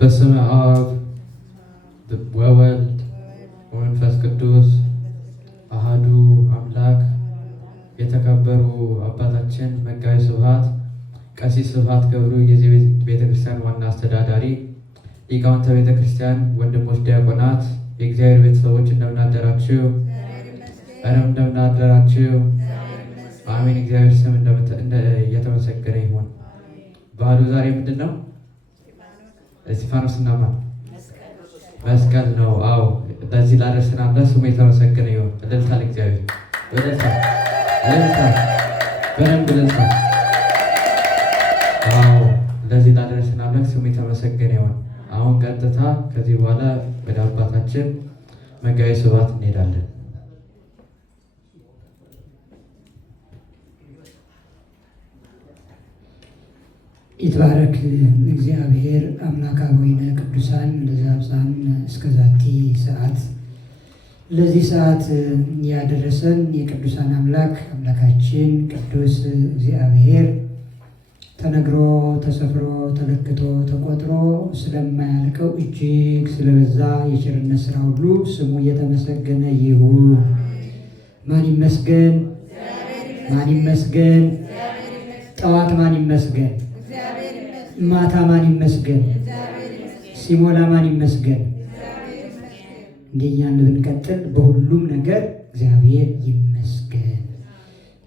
በስመ አብ ወወልድ ወመንፈስ ቅዱስ አሐዱ አምላክ። የተከበሩ አባታችን መጋቤ ስብሐት ቀሲስ ስብሐት ገብሩ የዚህ ቤተክርስቲያን ዋና አስተዳዳሪ፣ ሊቃውንተ ቤተክርስቲያን፣ ወንድሞች ዲያቆናት፣ የእግዚአብሔር ቤተሰቦች እንደምን አደራችሁ? እንደምን አደራችሁ? አሜን። እግዚአብሔር ስም እየተመሰገነ ይሁን። በዓሉ ዛሬ ምንድን ነው? እስጢፋኖስና ማን? መስቀል ነው። አዎ፣ ለዚህ ላደረሰን አምላክ ስሙ የተመሰገነ ይሁን። እልልታ ለእግዚአብሔር፣ እልልታ፣ በደንብ እልልታ። አዎ፣ ለዚህ ላደረሰን አምላክ ስሙ የተመሰገነ ይሁን። አሁን ቀጥታ ከዚህ በኋላ ወደ አባታችን መጋቤ ስብሐት እንሄዳለን። ይትባረክ እግዚአብሔር አምላከ አበዊነ ቅዱሳን ለዘአብጽሐነ እስከ ዛቲ ሰዓት። ለዚህ ሰዓት ያደረሰን የቅዱሳን አምላክ አምላካችን ቅዱስ እግዚአብሔር ተነግሮ ተሰፍሮ ተለክቶ ተቆጥሮ ስለማያልቀው እጅግ ስለበዛ የቸርነት ስራ ሁሉ ስሙ እየተመሰገነ ይሁን። ማን ይመስገን? ማን ይመስገን? ጠዋት ማን ይመስገን? ማታ ማን ይመስገን? ሲሞላ ማን ይመስገን? እንደኛን ብንቀጥል በሁሉም ነገር እግዚአብሔር ይመስገን።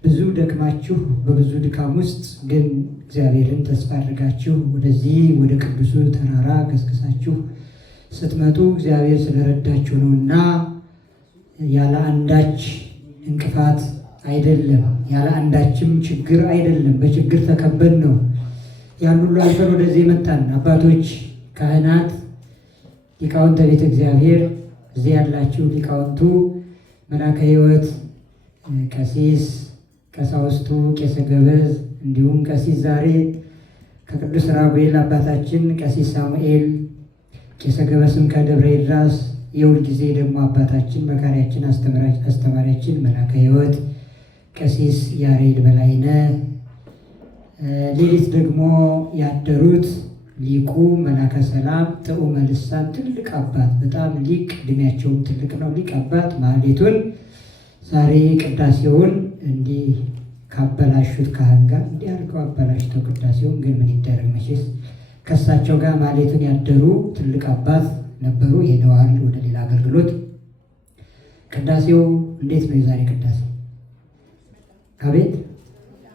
ብዙ ደክማችሁ በብዙ ድካም ውስጥ ግን እግዚአብሔርን ተስፋ አድርጋችሁ ወደዚህ ወደ ቅዱሱ ተራራ ገስግሳችሁ ስትመጡ እግዚአብሔር ስለረዳችሁ ነውና ያለ አንዳች እንቅፋት አይደለም፣ ያለ አንዳችም ችግር አይደለም። በችግር ተከበን ነው ያን ሁሉ አልፈን ወደዚህ የመጣን። አባቶች፣ ካህናት፣ ሊቃውንተ ቤተ እግዚአብሔር፣ እዚህ ያላችሁ ሊቃውንቱ፣ መላከ ሕይወት፣ ቀሲስ፣ ቀሳውስቱ፣ ቄሰ ገበዝ እንዲሁም ቀሲስ ዛሬ ከቅዱስ ራጉኤል አባታችን ቀሲስ ሳሙኤል፣ ቄሰ ገበስም ከደብረ ይድራስ፣ የሁል ጊዜ ደግሞ አባታችን መካሪያችን አስተማሪያችን መላከ ሕይወት ቀሲስ ያሬድ በላይነህ፣ ሌሊት ደግሞ ያደሩት ሊቁ መላከ ሰላም ጥዑመ ልሳን ትልቅ አባት፣ በጣም ሊቅ፣ እድሜያቸውም ትልቅ ነው። ሊቅ አባት ማህሌቱን ዛሬ ቅዳሴውን እንዲህ ካበላሹት ካህን ጋር እንዲህ አድርገው አበላሽተው ቅዳሴውን ግን ምን ይደረግ መቼስ ከእሳቸው ጋር ማህሌቱን ያደሩ ትልቅ አባት ነበሩ። ሄደዋል ወደ ሌላ አገልግሎት። ቅዳሴው እንዴት ነው የዛሬ ቅዳሴ? አቤት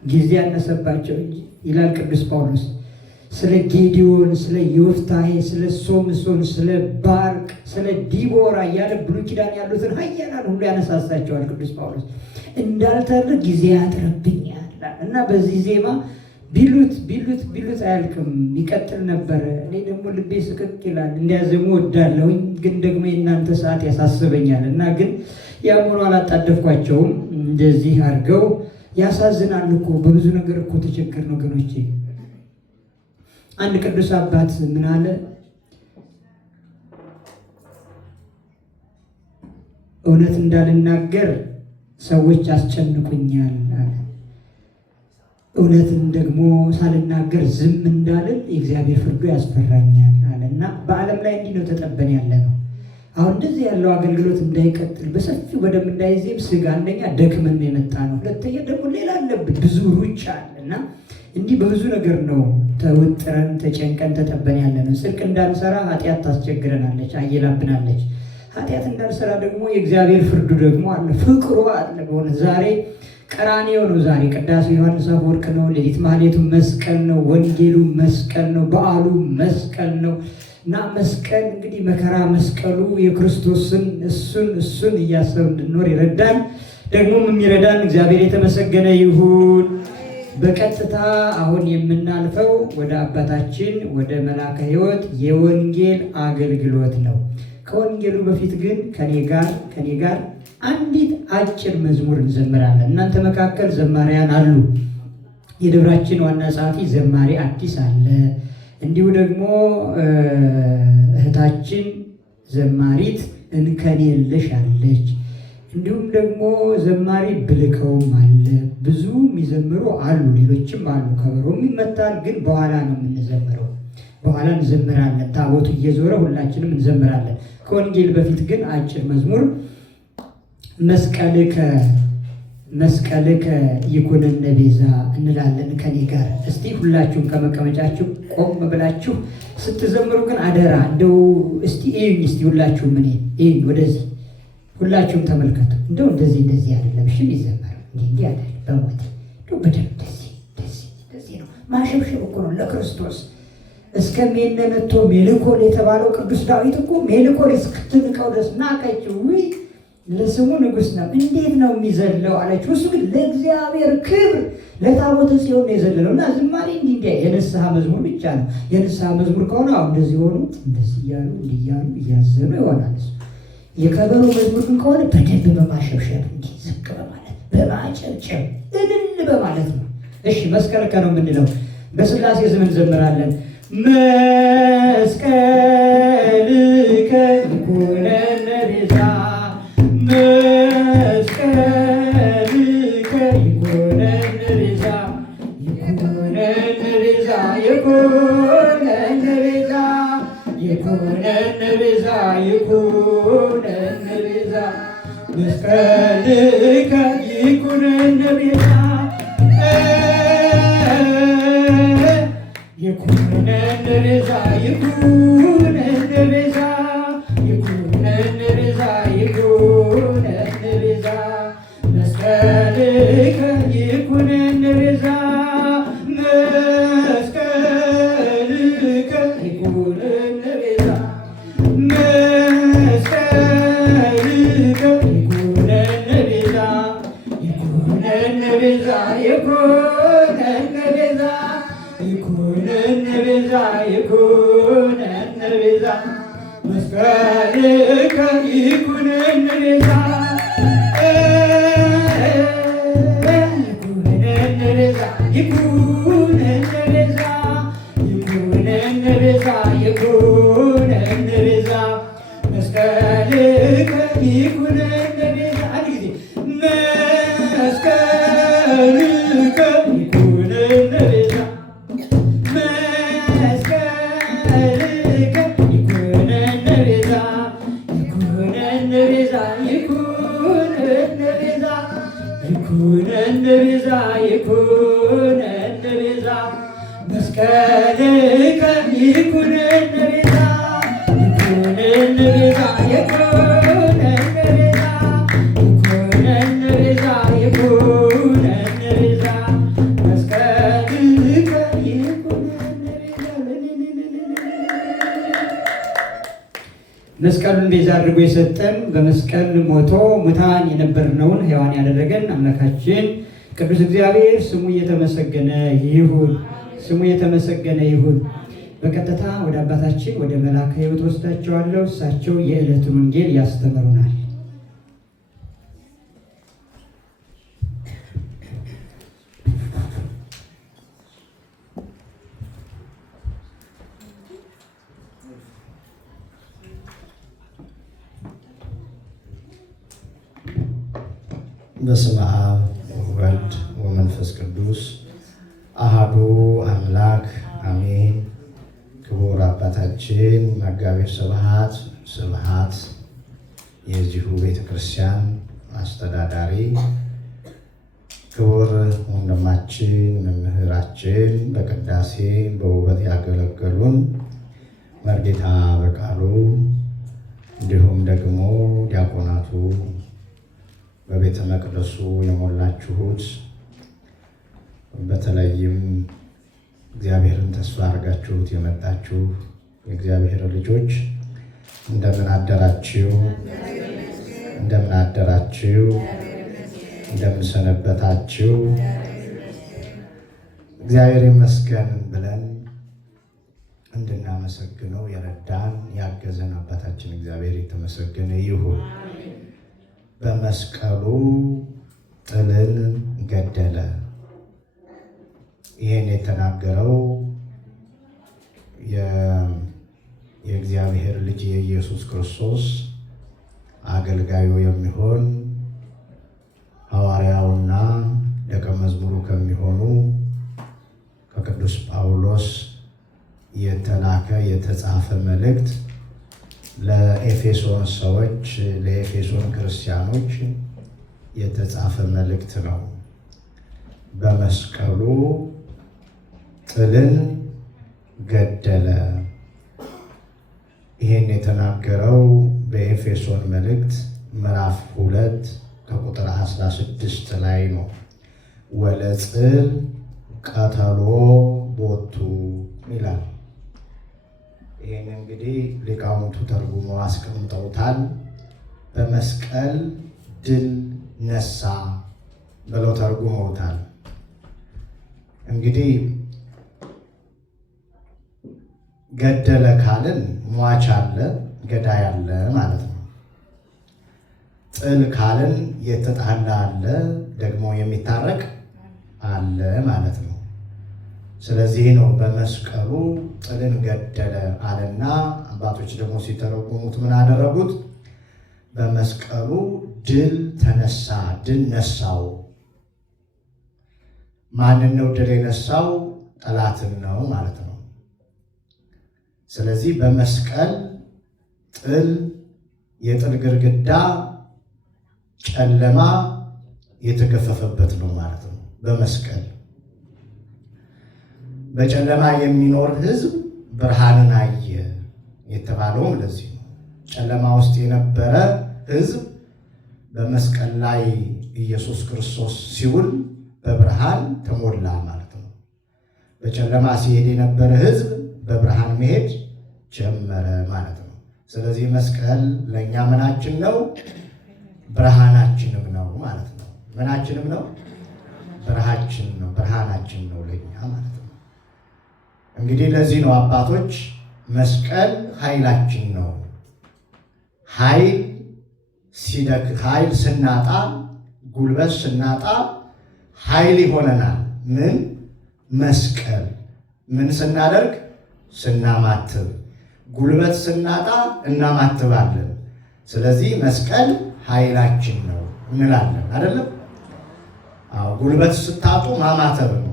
ጊዜ ያነሰባቸው እንጂ ይላል ቅዱስ ጳውሎስ ስለ ጌዲዮን፣ ስለ ዮፍታሔ፣ ስለ ሶምሶን፣ ስለ ባርቅ፣ ስለ ዲቦራ እያለ ብሉይ ኪዳን ያሉትን ኃያላን ሁሉ ያነሳሳቸዋል ቅዱስ ጳውሎስ። እንዳልተርክ ጊዜ ያጥርብኛል እና በዚህ ዜማ ቢሉት አያልቅም፣ ይቀጥል ነበረ። እኔ ደግሞ ልቤ ስቅቅ ይላል፣ እንዲያዘሙ ወዳለሁኝ፣ ግን ደግሞ የእናንተ ሰዓት ያሳስበኛል እና ግን ያም ሆኖ አላጣደፍኳቸውም። እንደዚህ አድርገው ያሳዝናል እኮ በብዙ ነገር እኮ ተቸገርን ወገኖቼ። አንድ ቅዱስ አባት ምን አለ? እውነት እንዳልናገር ሰዎች አስጨንቁኛል አለ። እውነትን ደግሞ ሳልናገር ዝም እንዳልል የእግዚአብሔር ፍርዱ ያስፈራኛል አለ እና በዓለም ላይ እንዲህ ነው ተጠበን ያለ ነው። አሁን እንደዚህ ያለው አገልግሎት እንዳይቀጥል በሰፊው በደንብ እንዳይዜም ስጋ አንደኛ ደክመን የመጣ ነው፣ ሁለተኛ ደግሞ ሌላ አለብን ብዙ ሩጫ አለ እና እንዲህ በብዙ ነገር ነው ተወጥረን ተጨንቀን ተጠበን ያለ ነው። ጽድቅ እንዳንሰራ ኃጢአት ታስቸግረናለች፣ አየላብናለች። ኃጢአት እንዳንሰራ ደግሞ የእግዚአብሔር ፍርዱ ደግሞ አለ፣ ፍቅሩ አለ። በሆነ ዛሬ ቀራንዮ ነው። ዛሬ ቅዳሴ ዮሐንስ አፈወርቅ ነው። ሌሊት ማህሌቱ መስቀል ነው። ወንጌሉ መስቀል ነው። በዓሉ መስቀል ነው እና መስቀል እንግዲህ መከራ መስቀሉ የክርስቶስን እሱን እያሰብ እንድንኖር ይረዳን። ደግሞም የሚረዳን እግዚአብሔር የተመሰገነ ይሁን። በቀጥታ አሁን የምናልፈው ወደ አባታችን ወደ መላከ ሕይወት የወንጌል አገልግሎት ነው። ከወንጌሉ በፊት ግን ከኔ ጋር አንዲት አጭር መዝሙር እንዘምራለን። እናንተ መካከል ዘማሪያን አሉ። የደብራችን ዋና ጸሐፊ ዘማሪ አዲስ አለ። እንዲሁ ደግሞ እህታችን ዘማሪት እንከኔልሽ አለች። እንዲሁም ደግሞ ዘማሪ ብልከውም አለ። ብዙ የሚዘምሩ አሉ፣ ሌሎችም አሉ። ከበሮም ይመታል፣ ግን በኋላ ነው የምንዘምረው። በኋላ እንዘምራለን። ታቦቱ እየዞረ ሁላችንም እንዘምራለን። ከወንጌል በፊት ግን አጭር መዝሙር መስቀልከ ይኩነነ ቤዛ እንላለን ከኔ ጋር። እስቲ ሁላችሁም ከመቀመጫችሁ ቆም ብላችሁ ስትዘምሩ ግን አደራ እንደው እስቲ እዩኝ፣ እስቲ ሁላችሁም እዩኝ፣ ወደዚህ ሁላችሁም ተመልከቱ። እንደው እንደዚህ አይደለም እሺ የሚዘመረው፣ እንዲህ አይደለም። በሞት እንደው በደንብ እንደዚህ ነው። ማሸብሸብ እኮ ነው ለክርስቶስ። እስከ ሜነነቶ ሜልኮል የተባለው ቅዱስ ዳዊት እኮ ሜልኮል እስክትንቀው ድረስ ናቀችው። ውይ ለስሙ ንጉሥ ነው፣ እንዴት ነው የሚዘለው አለችው። እሱ ግን ለእግዚአብሔር ክብር ለታቦተ ጽዮን ነው የዘለለው። እና ዝማሬ እንዲህ የንስሐ መዝሙር ብቻ ነው። የንስሐ መዝሙር ከሆነ አሁን እንደዚህ ሆኑ እንደዚህ እያሉ እንዲያሉ እያዘኑ ይሆናል። የከበሮ መዝሙር ግን ከሆነ በደንብ በማሸብሸብ እንዲህ ዝቅ በማለት በማጨብጨብ እልል በማለት ነው። እሺ መስቀልከ ነው የምንለው። በሥላሴ ስም እንዘምራለን። መስቀልከ ይኩነነ ቤዛ መስቀልከ ይኩነነ ቤዛ ይኩነነ ቤዛ ይኩነነ ቤዛ ይኩነነ ቤዛ ይኩነነ ቤዛ መስቀልከ ይኩነነ ቤዛ ይኩነነ ቤዛ ይኩነነ ቤዛ ይኩነነ ቤዛ ይኩነነ ቤዛ መስቀልከ ይኩነነ ቤዛ መስቀልከ ይኩነነ ቤዛ መስቀልከ ይኩነነ ቤዛ ይኩነነ ቤዛ ይኩነነ ቤዛ ይኩነነ ቤዛ ይኩነነ ቤዛ መስቀልከ ይኩነነ ቤዛ ይኩነነ ቤዛ ይኩነነ ቤዛ ይኩነነ ቤዛ ይኩነነ ቤዛ መስቀልከ ይኩነነ ቤዛ አንድ ጊዜ መስቀልከ ይኩነነ ቤዛ ይኩነነ ቤዛ ይኩነነ ቤዛ መስቀልከ ይኩነነ ቤዛ ይኩነነ ቤዛ ይኩነነ ቤዛ ይኩነነ ቤዛ ይኩነነ ቤዛ መስቀልከ ይኩነነ ቤዛ። መስቀሉን ቤዛ አድርጎ የሰጠን በመስቀል ሞቶ ሙታን የነበርነውን ሕያዋን ያደረገን አምላካችን ቅዱስ እግዚአብሔር ስሙ እየተመሰገነ ይሁን። ስሙ የተመሰገነ ይሁን። በቀጥታ ወደ አባታችን ወደ መልአከ ሕይወት ወስዳቸዋለሁ። እሳቸው የዕለቱን ወንጌል ያስተምሩናል። በስመ አብ ወወልድ ወመንፈስ ቅዱስ አሐዱ አምላክ አሜን። ክቡር አባታችን መጋቤ ስብሐት የዚሁ ቤተ ክርስቲያን አስተዳዳሪ፣ ክቡር ወንድማችን መምህራችን፣ በቅዳሴ በውበት ያገለገሉን መርጌታ በቃሉ፣ እንዲሁም ደግሞ ዲያቆናቱ፣ በቤተ መቅደሱ የሞላችሁት፣ በተለይም እግዚአብሔርን ተስፋ አድርጋችሁት የመጣችሁ የእግዚአብሔር ልጆች እንደምን አደራችሁ? እንደምን አደራችሁ? እንደምን ሰነበታችሁ? እግዚአብሔር ይመስገን ብለን እንድናመሰግነው የረዳን ያገዘን አባታችን እግዚአብሔር የተመሰገነ ይሁን። በመስቀሉ ጥልን ገደለ። ይህን የተናገረው የእግዚአብሔር ልጅ የኢየሱስ ክርስቶስ አገልጋዩ የሚሆን ሐዋርያውና ደቀ መዝሙሩ ከሚሆን ጳውሎስ የተላከ የተጻፈ መልእክት ለኤፌሶን ሰዎች፣ ለኤፌሶን ክርስቲያኖች የተጻፈ መልእክት ነው። በመስቀሉ ጥልን ገደለ። ይህን የተናገረው በኤፌሶን መልእክት ምዕራፍ 2 ከቁጥር 16 ላይ ነው። ወለጽል ቀተሎ ቦቱ ይላል። ይህን እንግዲህ ሊቃውንቱ ተርጉመው አስቀምጠውታል። በመስቀል ድል ነሳ ብለው ተርጉመውታል። እንግዲህ ገደለ ካልን ሟች አለ፣ ገዳይ አለ ማለት ነው። ጥል ካልን የተጣላ አለ፣ ደግሞ የሚታረቅ አለ ማለት ነው። ስለዚህ ነው በመስቀሉ ጥልን ገደለ አለና አባቶች ደግሞ ሲተረጉሙት ምን አደረጉት? በመስቀሉ ድል ተነሳ፣ ድል ነሳው። ማንን ነው ድል የነሳው? ጠላትን ነው ማለት ነው። ስለዚህ በመስቀል ጥል፣ የጥል ግድግዳ፣ ጨለማ የተገፈፈበት ነው ማለት ነው። በመስቀል በጨለማ የሚኖር ሕዝብ ብርሃንን አየ የተባለውም ለዚህ ነው። ጨለማ ውስጥ የነበረ ሕዝብ በመስቀል ላይ ኢየሱስ ክርስቶስ ሲውል በብርሃን ተሞላ ማለት ነው። በጨለማ ሲሄድ የነበረ ሕዝብ በብርሃን መሄድ ጀመረ ማለት ነው። ስለዚህ መስቀል ለእኛ ምናችን ነው? ብርሃናችንም ነው ማለት ነው። ምናችንም ነው? ብርሃናችን ነው፣ ብርሃናችን ነው ለእኛ ማለት ነው። እንግዲህ ለዚህ ነው አባቶች መስቀል ኃይላችን ነው። ኃይል ስናጣ፣ ጉልበት ስናጣ ኃይል ይሆነናል። ምን? መስቀል። ምን ስናደርግ? ስናማትብ። ጉልበት ስናጣ እናማትባለን። ስለዚህ መስቀል ኃይላችን ነው እንላለን አይደለም? አዎ። ጉልበት ስታጡ ማማተብ ነው።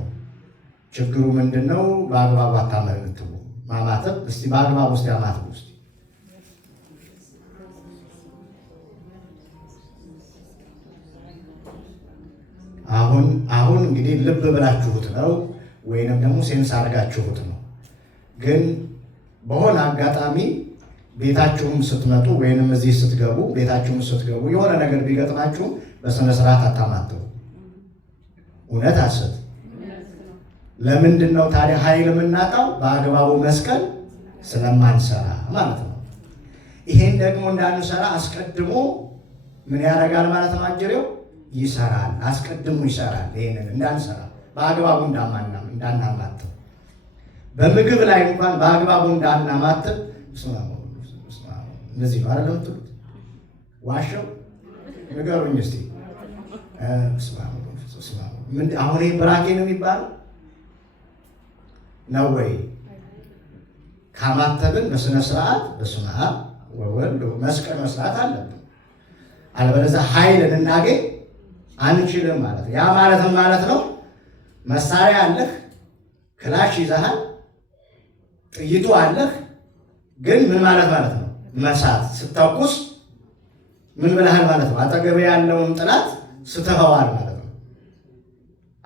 ችግሩ ምንድነው? በአግባቡ አታመልክቱ። ማማተብ እስቲ በአግባቡ ውስጥ ያማትቡ ውስጥ አሁን እንግዲህ ልብ ብላችሁት ነው ወይንም ደግሞ ሴንስ አድርጋችሁት ነው። ግን በሆነ አጋጣሚ ቤታችሁም ስትመጡ ወይንም እዚህ ስትገቡ ቤታችሁም ስትገቡ የሆነ ነገር ቢገጥማችሁ በስነ ስርዓት አታማትቡ። እውነት አሰት። ለምንድን ነው ታዲያ ኃይል የምናጣው? በአግባቡ መስቀል ስለማንሰራ ማለት ነው። ይሄን ደግሞ እንዳንሰራ አስቀድሞ ምን ያደርጋል ማለት ነው? አጀሬው ይሰራል፣ አስቀድሞ ይሰራል። ይሄንን እንዳንሰራ በአግባቡ እንዳናማትብ፣ በምግብ ላይ እንኳን በአግባቡ እንዳናማትብ እነዚህ ነው አይደለም የምትሉት? ዋሸው ንገሩኝ እስቲ። አሁን ይህ ብራኬ ነው የሚባለው ነው ወይ? ካማተብን በስነ ስርዓት በስመ አብ ወወልድ መስቀል መስራት አለብን። አለበለዚያ ኃይል ልናገኝ አንችልም ማለት ነው። ያ ማለትም ማለት ነው መሳሪያ አለህ፣ ክላሽ ይዘሃል፣ ጥይቱ አለህ፣ ግን ምን ማለት ነው? መሳት ስተኩስ ምን ብለሃል ማለት ነው? አጠገብ ያለውን ጠላት ስተኸዋል ማለት ነው።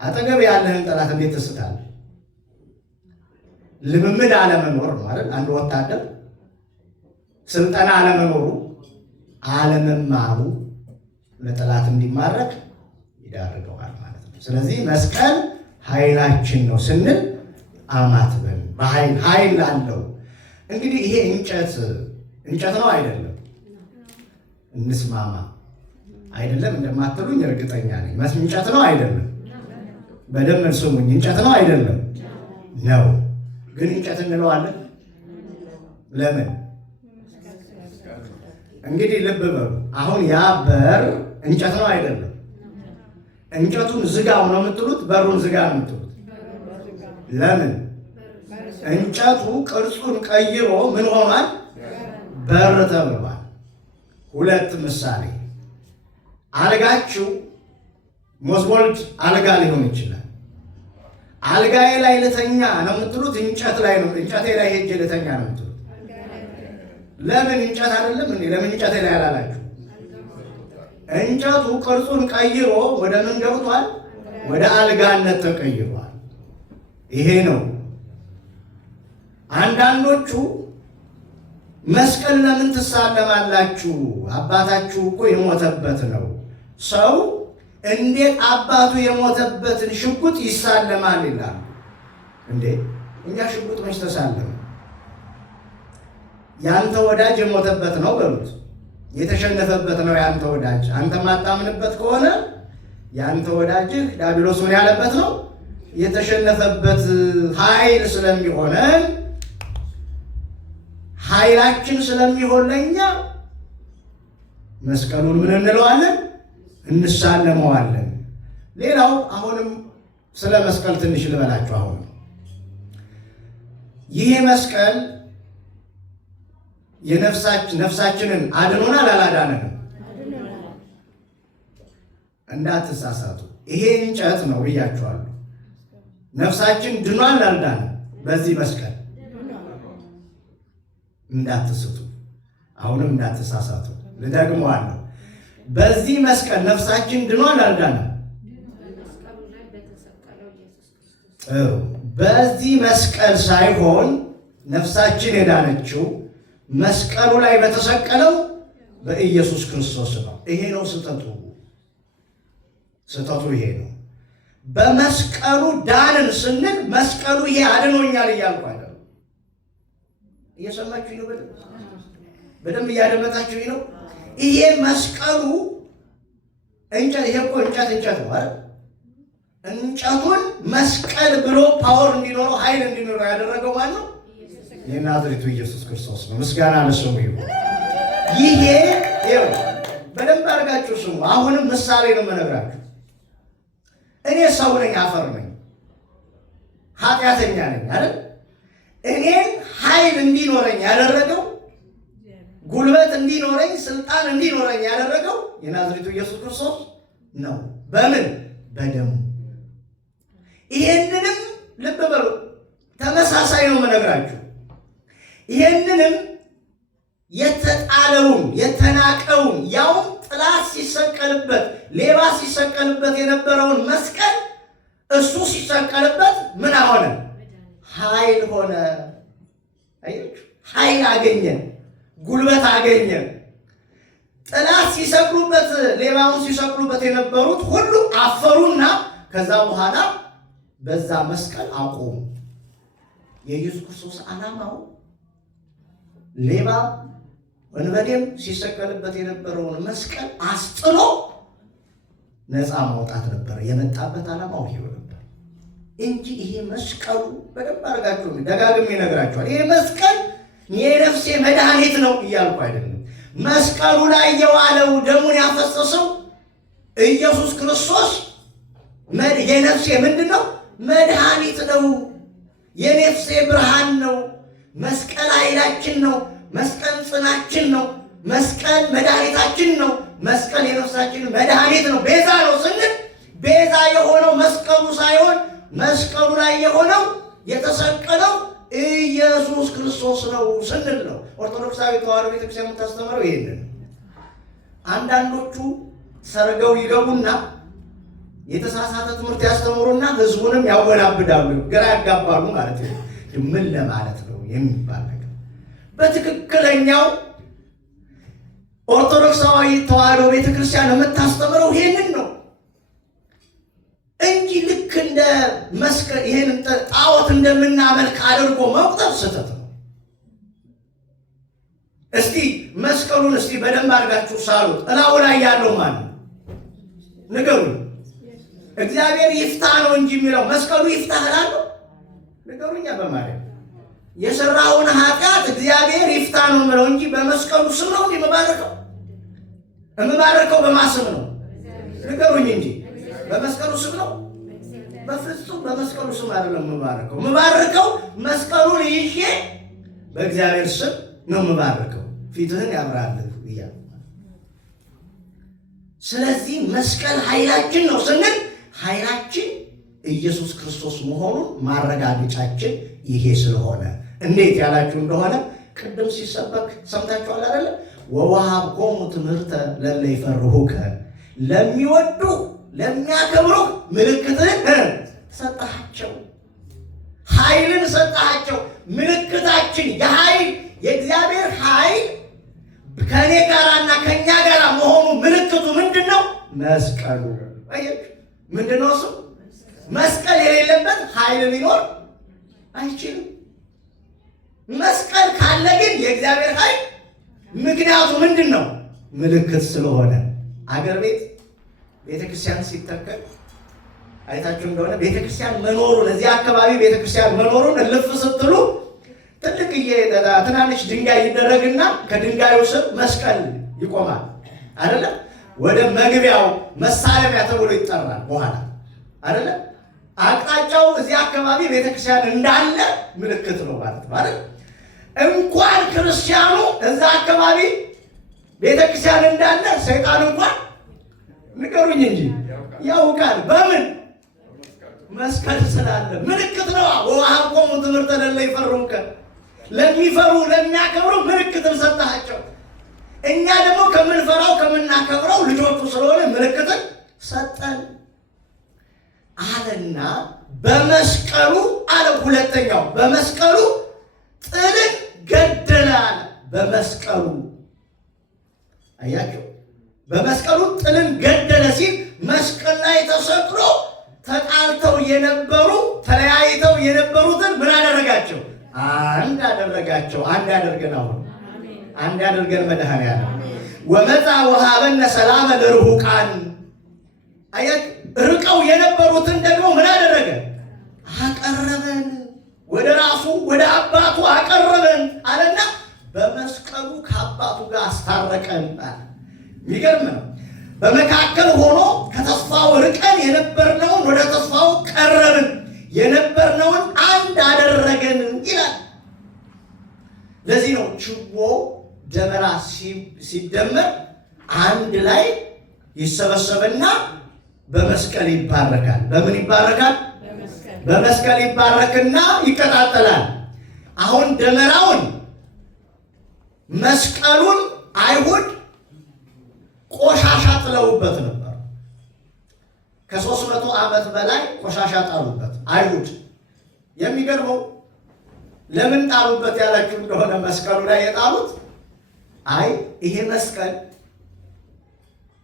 አጠገብ ያለህን ጠላት እንዴት ትስታለህ? ልምምድ አለመኖር ነው አይደል? አንድ ወታደር ስልጠና አለመኖሩ አለመማሩ ለጠላት እንዲማረክ ይዳርገዋል ማለት ነው። ስለዚህ መስቀል ኃይላችን ነው ስንል አማትበን ኃይል አለው። እንግዲህ ይሄ እንጨት ነው አይደለም? እንስማማ። አይደለም እንደማትሉኝ እርግጠኛ ነኝ። እንጨት ነው አይደለም? በደንብ ስሙኝ። እንጨት ነው አይደለም? ነው። ግን እንጨት እንለዋለን። ለምን? እንግዲህ ልብ በሉ። አሁን ያ በር እንጨት ነው አይደለም? እንጨቱን ዝጋው ነው የምትሉት? በሩን ዝጋ ነው የምትሉት? ለምን? እንጨቱ ቅርጹን ቀይሮ ምን ሆኗል? በር ተብሏል። ሁለት ምሳሌ። አልጋችሁ ሞዝቦልድ አልጋ ሊሆን ይችላል። አልጋዬ ላይ ልተኛ ነው የምትሉት? እንጨቴ ላይ ሄጄ ልተኛ ነው የምትሉት? ለምን እንጨት አይደለም እንዴ? ለምን እንጨቴ ላይ አላላችሁ? እንጨቱ ቅርጹን ቀይሮ ወደ ምን ገብቷል? ወደ አልጋነት ተቀይሯል። ይሄ ነው። አንዳንዶቹ መስቀል ለምን ትሳለማላችሁ? አባታችሁ እኮ የሞተበት ነው። ሰው እንዴት አባቱ የሞተበትን ሽጉጥ ይሳለማል ይላል። እንዴ እኛ ሽጉጥ መች ተሳለም? ያንተ ወዳጅ የሞተበት ነው በሉት። የተሸነፈበት ነው ያንተ ወዳጅ። አንተ ማታምንበት ከሆነ ያንተ ወዳጅህ ዲያብሎስ ምን ያለበት ነው? የተሸነፈበት ኃይል ስለሚሆነ ኃይላችን ስለሚሆን ለኛ መስቀሉን ምን እንለዋለን? እንሳለመዋለን። ሌላው አሁንም ስለ መስቀል ትንሽ ልበላችሁ። አሁን ይሄ መስቀል ነፍሳችንን አድኖናል አላዳነንም? እንዳትሳሳቱ። ይሄ እንጨት ነው ብያችኋለሁ። ነፍሳችን ድኗል አልዳንም? በዚህ መስቀል እንዳትስቱ። አሁንም እንዳትሳሳቱ። ልደግመዋለሁ። በዚህ መስቀል ነፍሳችን ድኗል አልዳንም? ጥሩ። በዚህ መስቀል ሳይሆን ነፍሳችን የዳነችው መስቀሉ ላይ በተሰቀለው በኢየሱስ ክርስቶስ ነው። ይሄ ነው ስህተቱ። ስህተቱ ይሄ ነው። በመስቀሉ ዳንን ስንል መስቀሉ ይሄ አድኖኛል እያልኩ አይደለም። እየሰማችሁ ነው? በደንብ እያደመጣችሁ ነው? ይሄ መስቀሉ እንጨት፣ ይሄ እኮ እንጨት ነው አይደል? እንጨቱን መስቀል ብሎ ፓወር እንዲኖረው ኃይል እንዲኖረው ያደረገው ማን ነው? የናዝሬቱ ኢየሱስ ክርስቶስ ነው። ምስጋና ለስሙ ይሁን። ይሄ ይኸው በደንብ አድርጋችሁ ስሙ። አሁንም ምሳሌ ነው የምነግራችሁ። እኔ ሰው ነኝ፣ አፈር ነኝ፣ ኃጢአተኛ ነኝ አይደል? እኔን ኃይል እንዲኖረኝ ያደረገው፣ ጉልበት እንዲኖረኝ፣ ስልጣን እንዲኖረኝ ያደረገው የናዝሬቱ ኢየሱስ ክርስቶስ ነው። በምን? በደሙ። ይሄንንም ልብ በሉ፣ ተመሳሳይ ነው የምነግራችሁ። ይሄንንም የተጣለውን የተናቀውን ያውም ጥላት ሲሰቀልበት ሌባ ሲሰቀልበት የነበረውን መስቀል እሱ ሲሰቀልበት ምን ሆነ? ኃይል ሆነ። አያችሁ? ኃይል አገኘ፣ ጉልበት አገኘ። ጥላት ሲሰቅሉበት ሌባውን ሲሰቅሉበት የነበሩት ሁሉ አፈሩና ከዛ በኋላ በዛ መስቀል አቆሙ። የኢየሱስ ክርስቶስ ዓላማው ሌባ ወንበዴም ሲሰቀልበት የነበረውን መስቀል አስጥሎ ነፃ ማውጣት ነበር። የመጣበት ዓላማው ይሄ ነበር እንጂ ይሄ መስቀሉ በደንብ አድርጋችሁ ደጋግሜ እነግራችኋለሁ። ይሄ መስቀል የነፍሴ መድኃኒት ነው እያልኩ አይደለም። መስቀሉ ላይ የዋለው ደሙን ያፈሰሰው ኢየሱስ ክርስቶስ የነፍሴ ምንድን ነው? መድኃኒት ነው። የነፍሴ ብርሃን ነው። መስቀል ኃይላችን ነው። መስቀል ጽናችን ነው። መስቀል መድኃኒታችን ነው። መስቀል የነፍሳችን መድኃኒት ነው። ቤዛ ነው ስንል ቤዛ የሆነው መስቀሉ ሳይሆን መስቀሉ ላይ የሆነው የተሰቀለው ኢየሱስ ክርስቶስ ነው ስንል ነው። ኦርቶዶክሳዊ ተዋሕዶ ቤተክርስቲያን የምታስተምረው ይሄንን። አንዳንዶቹ ሰርገው ይገቡና የተሳሳተ ትምህርት ያስተምሩና ህዝቡንም ያወናብዳሉ፣ ግራ ያጋባሉ ማለት ነው። ምን ለማለት ነው የሚባል ነገር በትክክለኛው ኦርቶዶክሳዊ ተዋሕዶ ቤተክርስቲያን የምታስተምረው ይሄንን ነው እንጂ ልክ እንደ መስቀል ይሄን ጣዖት እንደምናመልክ አድርጎ መቁጠር ስህተት ነው። እስቲ መስቀሉን እስቲ በደንብ አድርጋችሁ ሳሉት። እላው ላይ ያለው ማን ነው? ንገሩኝ። እግዚአብሔር ይፍታ ነው እንጂ የሚለው መስቀሉ ይፍታ እላለሁ? ንገሩኛ በማለት የሰራውን ኃጢአት እግዚአብሔር ይፍታ ነው የምለው እንጂ በመስቀሉ ስም ነው የምባረከው? የምባረከው በማስም ነው? ንገሩኝ እንጂ በመስቀሉ ስም ነው? በፍጹም በመስቀሉ ስም አይደለም የምባረከው። የምባረከው መስቀሉን ይዤ በእግዚአብሔር ስም ነው የምባረከው። ፊትህን ያብራልህ እያሉ። ስለዚህ መስቀል ኃይላችን ነው ስንል ኃይላችን ኢየሱስ ክርስቶስ መሆኑን ማረጋገጫችን ይሄ ስለሆነ እንዴት ያላችሁ እንደሆነ ቅድም ሲሰበክ ሰምታችኋል አይደለ? ወወሀብኮሙ ትምህርተ ለእለ ይፈርሁከ ለሚወዱ ለሚያከብሩ ምልክትን ሰጣቸው፣ ኃይልን ሰጣቸው። ምልክታችን የኃይል የእግዚአብሔር ኃይል ከእኔ ጋራና ከእኛ ጋር መሆኑ ምልክቱ ምንድን ነው? መስቀሉ። ምንድን ነው እሱ? መስቀል የሌለበት ኃይል ሊኖር አይችልም። መስቀል ካለ ግን የእግዚአብሔር ኃይል ምክንያቱ ምንድን ነው? ምልክት ስለሆነ። አገር ቤት ቤተክርስቲያን ሲተከል አይታችሁ እንደሆነ ቤተክርስቲያን መኖሩን እዚህ አካባቢ ቤተክርስቲያን መኖሩን እልፍ ስትሉ ትልቅዬ ትናንሽ ድንጋይ ይደረግና ከድንጋዩ ስር መስቀል ይቆማል አይደለ? ወደ መግቢያው መሳለሚያ ተብሎ ይጠራል በኋላ አይደለ? አቅጣጫው እዚህ አካባቢ ቤተክርስቲያን እንዳለ ምልክት ነው ማለት ነው አይደል? እንኳን ክርስቲያኑ እዛ አካባቢ ቤተክርስቲያን እንዳለ ሰይጣን እንኳን ንገሩኝ እንጂ ያውቃል። በምን? መስቀል ስላለ ምልክት ነው። ወወሀብኮሙ ትምህርተ ለእለ ይፈርሁከ ለሚፈሩ ለሚያከብሩ ምልክትን ሰጣቸው። እኛ ደግሞ ከምንፈራው ከምናከብረው ልጆቹ ስለሆነ ምልክትን ሰጠን አለና በመስቀሉ አለ። ሁለተኛው በመስቀሉ ጥልን ገደለ አለ። በመስቀሉ አያችሁ፣ በመስቀሉ ጥልን ገደለ ሲል መስቀል ላይ ተሰቅሎ ተጣልተው የነበሩ ተለያይተው የነበሩትን ምን አደረጋቸው? አንድ አደረጋቸው። አንድ አደርገን አሁን አንድ አደርገን መድኃኔዓለም ወመጣ ወሀበነ ሰላመ ለርሑቃን። አያችሁ፣ ርቀው የነበሩትን ደግሞ ምን አደረገ? አቀረበን፣ ወደ ራሱ ወደ አባቱ አቀረበን አለና በመስቀሉ ከአባቱ ጋር አስታረቀን። የሚገርም ነው። በመካከል ሆኖ ከተስፋው ርቀን የነበርነውን ወደ ተስፋው ቀረብን፣ የነበርነውን አንድ አደረገን ይላል። ለዚህ ነው ችቦ ደመራ ሲደመር አንድ ላይ ይሰበሰብና በመስቀል ይባረካል። በምን ይባረካል? በመስቀል ይባረክና ይቀጣጠላል። አሁን ደመራውን መስቀሉን አይሁድ ቆሻሻ ጥለውበት ነበር። ከ300 ዓመት በላይ ቆሻሻ ጣሉበት አይሁድ። የሚገርመው ለምን ጣሉበት ያላችሁ እንደሆነ መስቀሉ ላይ የጣሉት አይ ይሄ መስቀል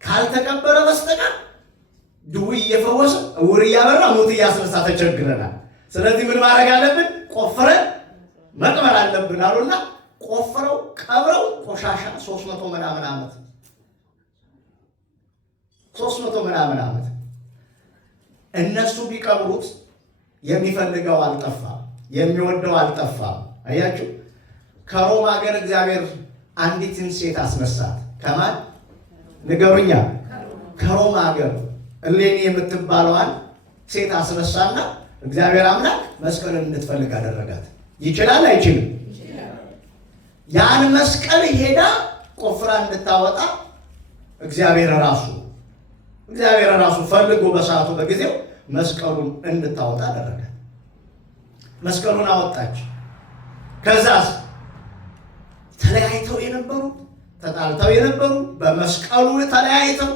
ካልተቀበረ በስተቀር ድውይ እየፈወሰ ዕውር እያበራ ሙት እያስነሳ ተቸግረናል። ስለዚህ ምን ማድረግ አለብን? ቆፍረን መቅበር አለብን አሉና ቆፍረው ቀብረው ቆሻሻ 300 ምናምን ዓመት 300 ምናምን ዓመት እነሱ ቢቀብሩት የሚፈልገው አልጠፋም፣ የሚወደው አልጠፋም። አያችሁ፣ ከሮም ሀገር እግዚአብሔር አንዲትን ሴት አስነሳት። ከማን ንገሩኛ? ከሮም ሀገር እሌኒ የምትባለዋን ሴት አስነሳና እግዚአብሔር አምላክ መስቀልን እንድትፈልግ አደረጋት። ይችላል አይችልም? ያን መስቀል ሄዳ ቆፍራ እንድታወጣ እግዚአብሔር ራሱ ፈልጎ በሰዓቱ በጊዜው መስቀሉን እንድታወጣ አደረጋት። መስቀሉን አወጣች። ከዛስ ተለያይተው የነበሩ ተጣልተው የነበሩ በመስቀሉ ተለያይተው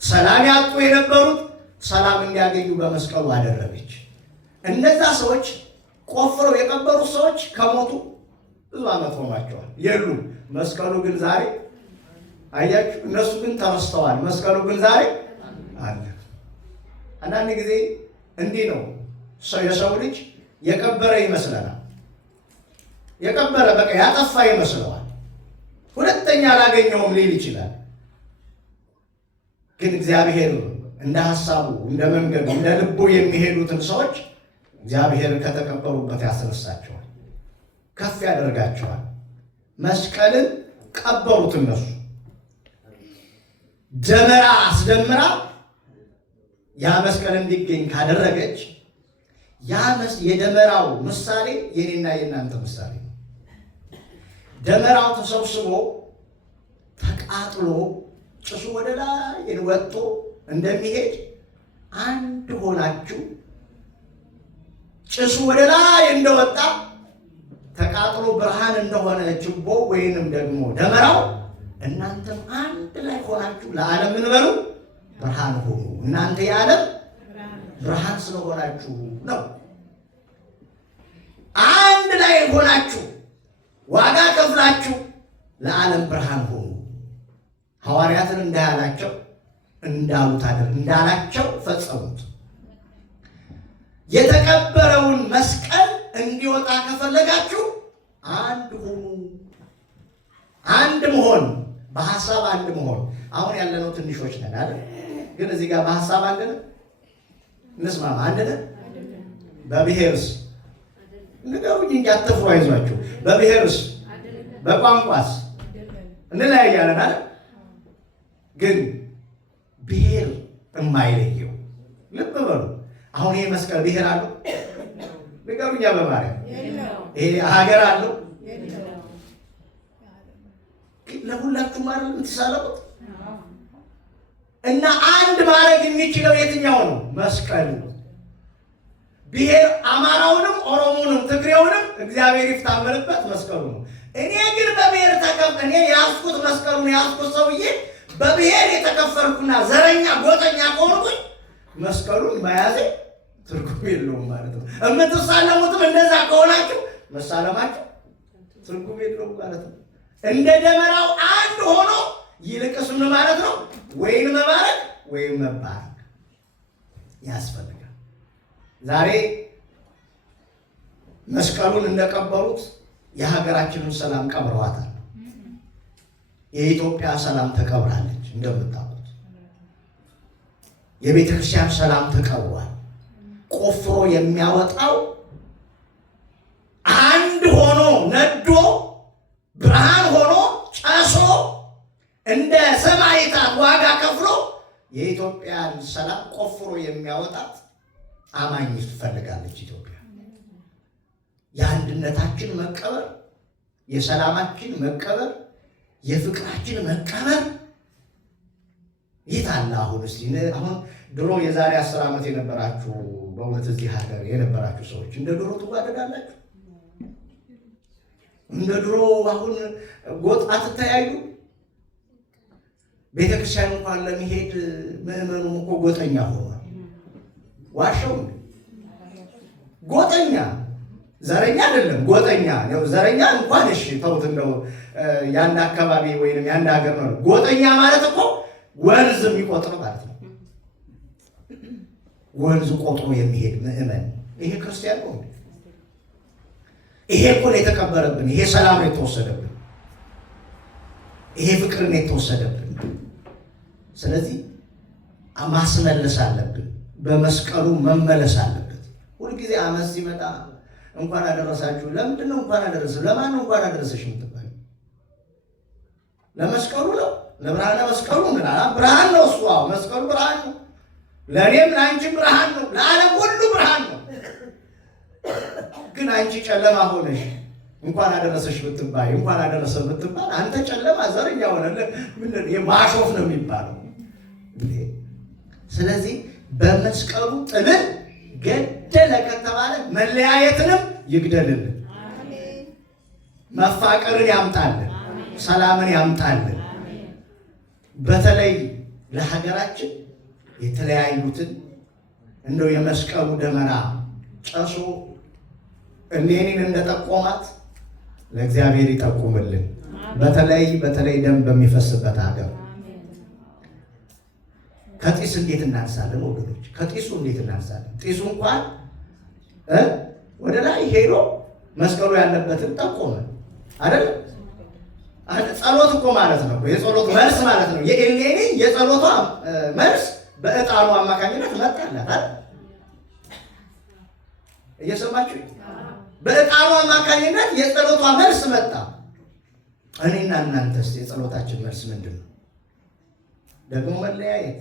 ሰላም ያጡ የነበሩት ሰላም እንዲያገኙ በመስቀሉ አደረገች። እነዛ ሰዎች ቆፍረው የቀበሩት ሰዎች ከሞቱ ብዙ ዓመት ሆኗቸዋል፣ የሉም። መስቀሉ ግን ዛሬ አያችሁ፣ እነሱ ግን ተረስተዋል። መስቀሉ ግን ዛሬ አለ። አንዳንድ ጊዜ እንዲህ ነው የሰው ልጅ የቀበረ ይመስለናል። የቀበረ በቃ ያጠፋ ይመስለዋል። ሁለተኛ አላገኘውም ሊል ይችላል። ግን እግዚአብሔር እንደ ሐሳቡ እንደ መንገዱ እንደ ልቡ የሚሄዱትን ሰዎች እግዚአብሔር ከተቀበሩበት ያስነሳቸዋል፣ ከፍ ያደርጋቸዋል። መስቀልን ቀበሩት እነሱ። ደመራ አስደምራ ያ መስቀል እንዲገኝ ካደረገች የደመራው ምሳሌ የኔና የእናንተ ምሳሌ ነው። ደመራው ተሰብስቦ ተቃጥሎ ጭሱ ወደ ላይ ወጥቶ እንደሚሄድ አንድ ሆናችሁ ጭሱ ወደ ላይ እንደወጣ ተቃጥሎ ብርሃን እንደሆነ ችቦ ወይንም ደግሞ ደመራው እናንተም አንድ ላይ ሆናችሁ ለዓለም ምን በሉ? ብርሃን ሁኑ። እናንተ የዓለም ብርሃን ስለሆናችሁ ነው። አንድ ላይ ሆናችሁ ዋጋ ከፍላችሁ ለዓለም ብርሃን ሁኑ። ሐዋርያትን እንዳላቸው እንዳሉት እንዳላቸው ፈጸሙት። የተቀበረውን መስቀል እንዲወጣ ከፈለጋችሁ አንድ ሁኑ። አንድ መሆን፣ በሐሳብ አንድ መሆን። አሁን ያለነው ትንሾች ነን አይደል? ግን እዚህ ጋር በሐሳብ አንድ ነን። እንስማማ፣ አንድ ነን። በብሔርስ ንገሩኝ እንጂ አትፍሩ፣ አይዟችሁ። በብሔርስ በቋንቋስ እንለያያለን አይደል? ግን ብሔር የማይለየው ልብ በሉ። አሁን ይሄ መስቀል ብሔር አለው? ንገሩኛ በማርያም። ይሄ ሀገር አለው? ለሁላችሁ ማለት የምትሳለቁት እና አንድ ማድረግ የሚችለው የትኛው ነው? መስቀል ነው። ብሔር አማራውንም ኦሮሞንም ትግሬውንም እግዚአብሔር ይፍታመንበት መስቀሉ ነው። እኔ ግን በብሔር እኔ ያስኩት መስቀሉን ያስኩት ሰውዬ በብሔር የተከፈልኩና ዘረኛ ጎጠኛ ከሆንኩኝ መስቀሉን መያዜ ትርጉም የለውም ማለት ነው። የምትሳለሙትም እንደዛ ከሆናችሁ መሳለማችሁ ትርጉም የለውም ማለት ነው። እንደ ደመራው አንድ ሆኖ ይልቅስ ምን ማለት ነው? ወይም መባረክ ወይም መባረክ ያስፈልጋል። ዛሬ መስቀሉን እንደቀበሩት የሀገራችንን ሰላም ቀብረዋታል። የኢትዮጵያ ሰላም ተቀብራለች። እንደምታውቁት የቤተ ክርስቲያን ሰላም ተቀብሯል። ቆፍሮ የሚያወጣው አንድ ሆኖ ነዶ ብርሃን ሆኖ ጨሶ እንደ ሰማዕታት ዋጋ ከፍሎ የኢትዮጵያን ሰላም ቆፍሮ የሚያወጣት አማኝ ትፈልጋለች ኢትዮጵያ። የአንድነታችን መቀበር፣ የሰላማችን መቀበር፣ የፍቅራችን መቀበር የት አለ? አሁን እስቲ አሁን ድሮ የዛሬ 10 ዓመት የነበራችሁ በእውነት እዚህ ሀገር የነበራችሁ ሰዎች እንደ ድሮ ትዋደዳላችሁ? እንደ ድሮ አሁን ጎጥ አትተያዩ? ቤተክርስቲያን እንኳን ለመሄድ ምዕመኑ እኮ ጎጠኛ ሆኗል። ዋሻው ጎጠኛ፣ ዘረኛ አይደለም ጎጠኛ ነው። ዘረኛ እንኳን እሺ ተውት፣ እንደው ያን አካባቢ ወይንም ያን ሀገር ነው። ጎጠኛ ማለት እኮ ወንዝ የሚቆጥር ማለት ነው። ወንዝ ቆጥሮ የሚሄድ ምዕመን ይሄ ክርስቲያን ነው። ይሄ እኮ ነው የተቀበረብን። ይሄ ሰላም ነው የተወሰደብን። ይሄ ፍቅር ነው የተወሰደብን። ስለዚህ ማስመለስ አለብን። በመስቀሉ መመለስ አለበት። ሁልጊዜ ዓመት ሲመጣ እንኳን አደረሳችሁ። ለምንድን ነው እንኳን አደረሰ? ለማን ነው እንኳን አደረሰሽ የምትባለው? ለመስቀሉ ነው። ለብርሃነ መስቀሉ ምን ብርሃን ነው እሱ። መስቀሉ ብርሃን ነው። ለእኔም ለአንቺም ብርሃን ነው። ለዓለም ሁሉ ብርሃን ነው። ግን አንቺ ጨለማ ሆነሽ እንኳን አደረሰሽ ብትባይ፣ እንኳን አደረሰ ብትባል አንተ ጨለማ ዘረኛ ሆነ ማሾፍ ነው የሚባለው። ስለዚህ በመስቀሉ ጥልን ገደለ ከተባለ መለያየትንም ይግደልልን፣ መፋቀርን ያምጣልን፣ ሰላምን ያምጣልን። በተለይ ለሀገራችን የተለያዩትን እንደው የመስቀሉ ደመራ ጨሶ እኔን እንደጠቆማት ለእግዚአብሔር ይጠቁምልን። በተለይ ደም በሚፈስበት ሀገር ከጢስ እንዴት እናንሳለን ወገኖች? ከጢሱ እንዴት እናንሳለን? ጢሱ እንኳን ወደ ላይ ሄዶ መስቀሉ ያለበትን ጠቆመ አይደል? ጸሎት እኮ ማለት ነው። የጸሎት መልስ ማለት ነው። የኤሌኒ የጸሎቷ መልስ በዕጣኑ አማካኝነት መጣላት አይደል? እየሰማችሁ? በዕጣኑ አማካኝነት የጸሎቷ መልስ መጣ። እኔና እናንተስ የጸሎታችን መልስ ምንድን ነው? ደግሞ መለያየት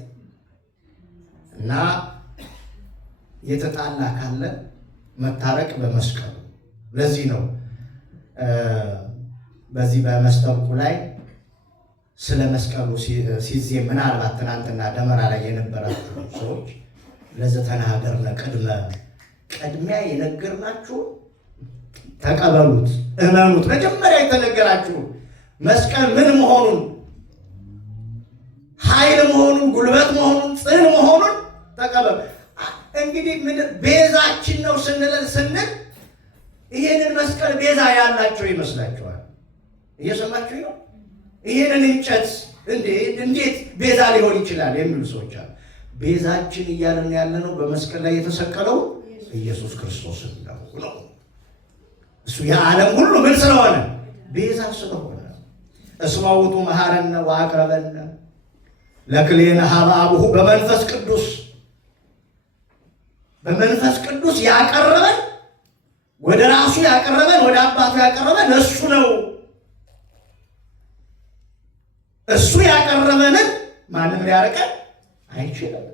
እና የተጣላ ካለ መታረቅ በመስቀሉ። ለዚህ ነው በዚህ በመስተብቁ ላይ ስለ መስቀሉ ሲዜም ምናልባት ትናንትና ደመራ ላይ የነበራችሁ ሰዎች ለዘተናገር ለቅድመ ቅድሚያ የነገርናችሁ ተቀበሉት፣ እመኑት። መጀመሪያ የተነገራችሁ መስቀል ምን መሆኑን፣ ኃይል መሆኑን፣ ጉልበት መሆኑን፣ ጽን መሆኑን ተቀበሉ። እንግዲህ ምን ቤዛችን ነው ስንል ይሄንን መስቀል ቤዛ ያላቸው ይመስላችኋል? እየሰማችሁ ነው? ይሄንን እንጨት እንዴት ቤዛ ሊሆን ይችላል የሚሉ ሰዎች አሉ። ቤዛችን እያለን ያለነው በመስቀል ላይ የተሰቀለው ኢየሱስ ክርስቶስ ነው። እሱ የዓለም ሁሉ ምን ስለሆነ? ቤዛ ስለሆነ። እስመ ውእቱ መሐረነ ወአቅረበነ ለክልኤነ ኀበ አቡሁ በመንፈስ ቅዱስ ያቀረበን፣ ወደ ራሱ ያቀረበን፣ ወደ አባቱ ያቀረበን እሱ ነው። እሱ ያቀረበንን ማንም ሊያርቀን አይችልም።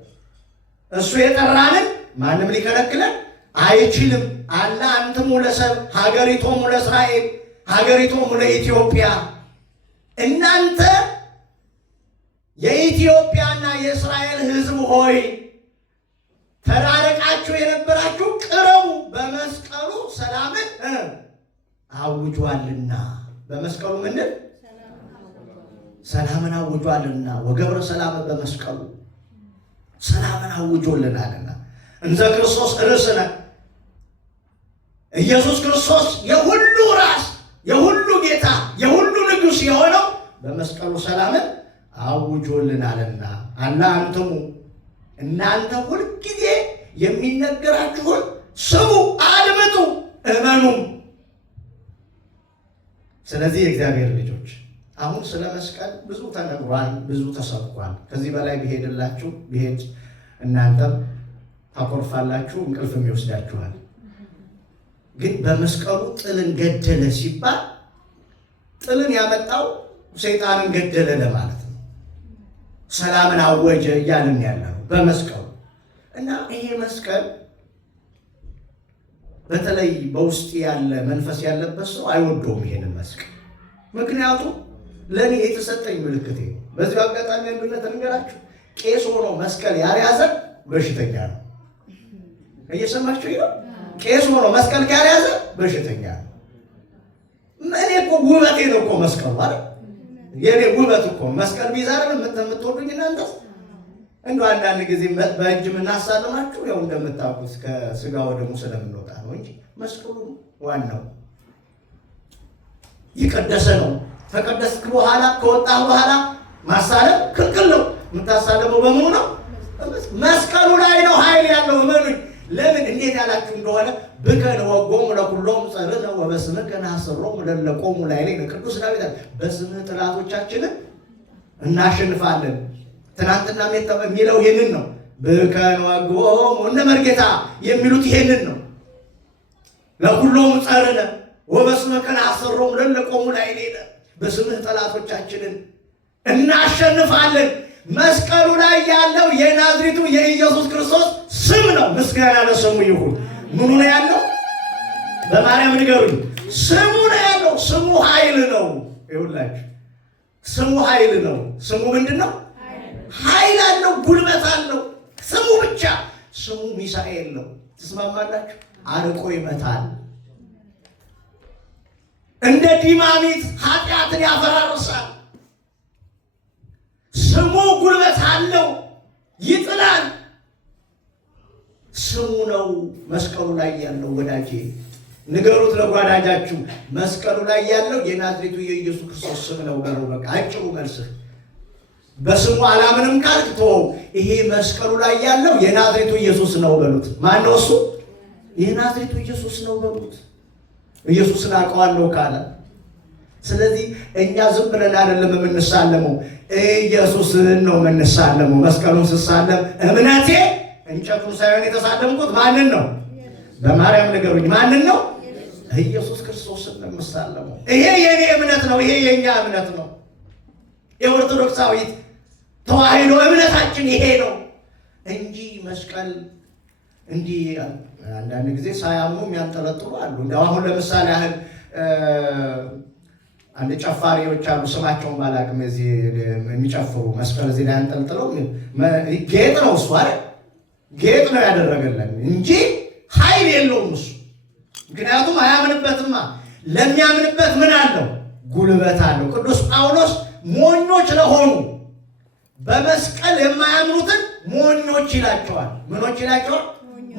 እሱ የጠራንን ማንም ሊከለክለን አይችልም። አለ አንትሙ ለሰብእ ሀገሪቶሙ ለእስራኤል ሀገሪቶሙ ለኢትዮጵያ። እናንተ የኢትዮጵያና የእስራኤል ሕዝብ ሆይ ተራርቃችሁ የነበራችሁ ቅረቡ፣ በመስቀሉ ሰላምን አውጇልና። በመስቀሉ ምንድን ሰላምን አውጇልና። ወገብረ ሰላምን በመስቀሉ ሰላምን አውጆልናልና። እንዘ ክርስቶስ ርእስነ ኢየሱስ ክርስቶስ የሁሉ ራስ፣ የሁሉ ጌታ፣ የሁሉ ንጉሥ የሆነው በመስቀሉ ሰላምን አውጆልናልና። አላ አንትሙ እናንተ ሁልጊዜ የሚነገራችሁን ስሙ፣ አድምጡ፣ እመኑም። ስለዚህ የእግዚአብሔር ልጆች አሁን ስለ መስቀል ብዙ ተነግሯል፣ ብዙ ተሰብኳል። ከዚህ በላይ ብሄድ እናንተም ታኮርፋላችሁ፣ እንቅልፍም ይወስዳችኋል። ግን በመስቀሉ ጥልን ገደለ ሲባል ጥልን ያመጣው ሰይጣንን ገደለ ለማለት ነው። ሰላምን አወጀ እያልን ያለው በመስቀሉ እና ይሄ መስቀል በተለይ በውስጥ ያለ መንፈስ ያለበት ሰው አይወደውም ይሄንን መስቀል። ምክንያቱም ለእኔ የተሰጠኝ ምልክቴ ነው። በዚህ አጋጣሚ አንዱነት እንገራችሁ፣ ቄስ ሆኖ መስቀል ያልያዘ በሽተኛ ነው። እየሰማችሁ ነው? ቄስ ሆኖ መስቀል ካልያዘ በሽተኛ ነው። እኔ እኮ ውበቴ ነው እኮ መስቀሉ አይደል? የኔ ውበት እኮ መስቀል ቢዛር የምትወዱኝ እናንተ እንደው አንዳንድ ጊዜ በእጅ የምናሳልማችሁ ያው እንደምታውቁት ከስጋ ወደሙ ስለምንወጣ ነው እንጂ መስቀሉ ዋናው የቀደሰ ነው። ተቀደስክ በኋላ ከወጣህ በኋላ ማሳለም ክልክል ነው። የምታሳለመው በምኑ ነው? መስቀሉ ላይ ነው ኃይል ያለው። እመኑኝ። ለምን እንዴት ያላችሁ እንደሆነ ብከን ወጎሙ ለኩሎሙ ጸርነ ወበስምከ ናስሮሙ ለለቆሙ ላዕሌነ ቅዱስ ዳዊት በስምህ ጠላቶቻችንን እናሸንፋለን። ትናንትና የሚለው ይሄንን ነው። ብከን ወጎሙ እነ መርጌታ የሚሉት ይሄንን ነው። ለኩሎሙ ጸርነ ወበስምከ ናስሮሙ ለለቆሙ ላዕሌነ በስምህ ጠላቶቻችንን እናሸንፋለን። መስቀሉ ላይ ያለው የናዝሬቱ የኢየሱስ ክርስቶስ ስም ነው። ምስጋና ለስሙ ይሁን። ምኑ ነው ያለው? በማርያም ንገሩኝ። ስሙ ነው ያለው። ስሙ ኃይል ነው። ይኸውላችሁ ስሙ ኃይል ነው። ስሙ ምንድን ነው? ኃይል አለው፣ ጉልበት አለው። ስሙ ብቻ። ስሙ ሚሳኤል ነው። ትስማማላችሁ? አርቆ ይመታል። እንደ ዲማሚት ኃጢአትን ያፈራርሳል። ስሙ ጉልበት አለው፣ ይጥላል። ስሙ ነው መስቀሉ ላይ ያለው። ወዳጄ ንገሩት ለጓዳጃችሁ፣ መስቀሉ ላይ ያለው የናዝሬቱ የኢየሱስ ክርስቶስ ስም ነው በለው። በቃ አጭሩ መልስህ። በስሙ አላምንም ካልክ ተወው። ይሄ መስቀሉ ላይ ያለው የናዝሬቱ ኢየሱስ ነው በሉት። ማን ነው እሱ? የናዝሬቱ ኢየሱስ ነው በሉት። ኢየሱስን አውቀዋለሁ ካለ ስለዚህ እኛ ዝም ብለን አይደለም የምንሳለመው፣ ኢየሱስን ነው የምንሳለመው። መስቀሉን ስሳለም እምነቴ እንጨቱን ሳይሆን የተሳለምኩት ማንን ነው? በማርያም ንገሩኝ፣ ማንን ነው? ኢየሱስ ክርስቶስን ነው የምሳለመው። ይሄ የኔ እምነት ነው። ይሄ የኛ እምነት ነው። የኦርቶዶክሳዊት ተዋሕዶ እምነታችን ይሄ ነው እንጂ መስቀል እንዲህ አንዳንድ ጊዜ ሳያምኑ የሚያንጠለጥሉ አሉ። እንደው አሁን ለምሳሌ ያህል አንድ ጨፋሪዎች አሉ፣ ስማቸውን ባላቅም፣ እዚህ የሚጨፍሩ መስቀል እዚህ ላይ አንጠልጥለው ጌጥ ነው እሱ አይደል? ጌጥ ነው ያደረገለን እንጂ ኃይል የለውም እሱ። ምክንያቱም አያምንበትማ። ለሚያምንበት ምን አለው? ጉልበት አለው። ቅዱስ ጳውሎስ ሞኞች ለሆኑ በመስቀል የማያምኑትን ሞኞች ይላቸዋል። ምኖች ይላቸዋል?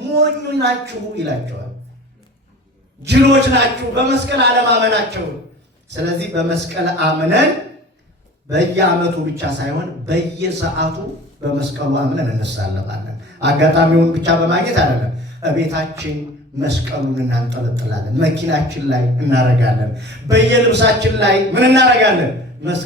ሞኞች ናችሁ ይላቸዋል። ጅሎች ናችሁ በመስቀል አለማመናቸው። ስለዚህ በመስቀል አምነን በየዓመቱ ብቻ ሳይሆን በየሰዓቱ በመስቀሉ አምነን እንሳለማለን። አጋጣሚውን ብቻ በማግኘት አይደለም። እቤታችን መስቀሉን እናንጠለጥላለን፣ መኪናችን ላይ እናረጋለን፣ በየልብሳችን ላይ ምን እናረጋለን?